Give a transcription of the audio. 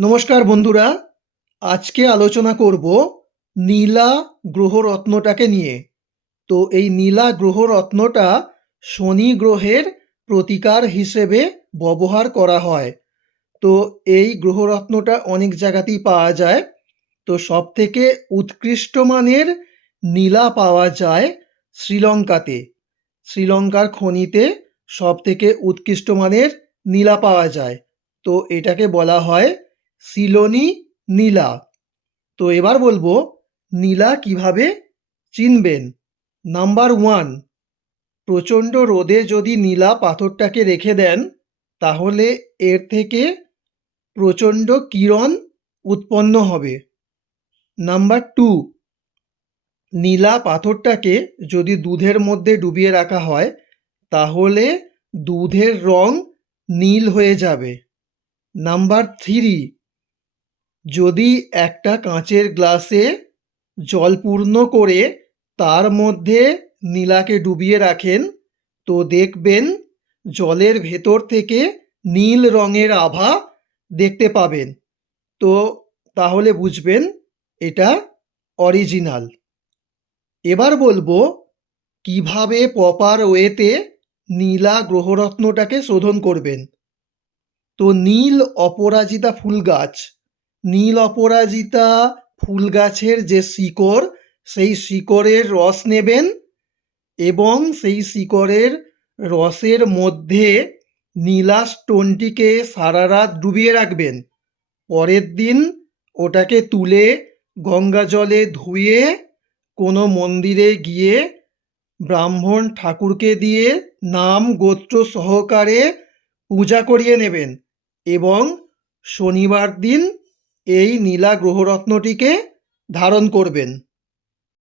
নমস্কার বন্ধুরা, আজকে আলোচনা করব নীলা গ্রহরত্নটাকে নিয়ে। তো এই নীলা গ্রহরত্নটা শনি গ্রহের প্রতিকার হিসেবে ব্যবহার করা হয়। তো এই গ্রহরত্নটা অনেক জায়গাতেই পাওয়া যায়। তো সবথেকে উৎকৃষ্ট মানের নীলা পাওয়া যায় শ্রীলঙ্কাতে। শ্রীলঙ্কার খনিতে সবথেকে উৎকৃষ্ট মানের নীলা পাওয়া যায়। তো এটাকে বলা হয় সিলোনি নীলা। তো এবার বলবো নীলা কিভাবে চিনবেন। নাম্বার 1, প্রচণ্ড রোদে যদি নীলা পাথরটাকে রেখে দেন তাহলে এর থেকে প্রচণ্ড কিরণ উৎপন্ন হবে। নাম্বার 2, নীলা পাথরটাকে যদি দুধের মধ্যে ডুবিয়ে রাখা হয় তাহলে দুধের রং নীল হয়ে যাবে। নাম্বার 3, যদি একটা কাঁচের গ্লাসে জল পূর্ণ করে তার মধ্যে নীলাকে ডুবিয়ে রাখেন তো দেখবেন জলের ভেতর থেকে নীল রঙের আভা দেখতে পাবেন। তো তাহলে বুঝবেন এটা অরিজিনাল। এবার বলবো কিভাবে প্রপার ওয়েতে নীলা গ্রহরত্নটাকে শোধন করবেন। তো নীল অপরাজিতা ফুল গাছ, নীল অপরাজিতা ফুল গাছের যে শিকড় সেই শিকড়ের রস নেবেন এবং সেই শিকড়ের রসের মধ্যে নীলা স্টোনটিকে সারা রাত ডুবিয়ে রাখবেন। পরের দিন ওটাকে তুলে গঙ্গা জলে ধুয়ে কোনো মন্দিরে গিয়ে ব্রাহ্মণ ঠাকুরকে দিয়ে নাম গোত্র সহকারে পূজা করিয়ে নেবেন এবং শনিবার দিন এই নীলা গ্রহরত্নটিকে ধারণ করবেন।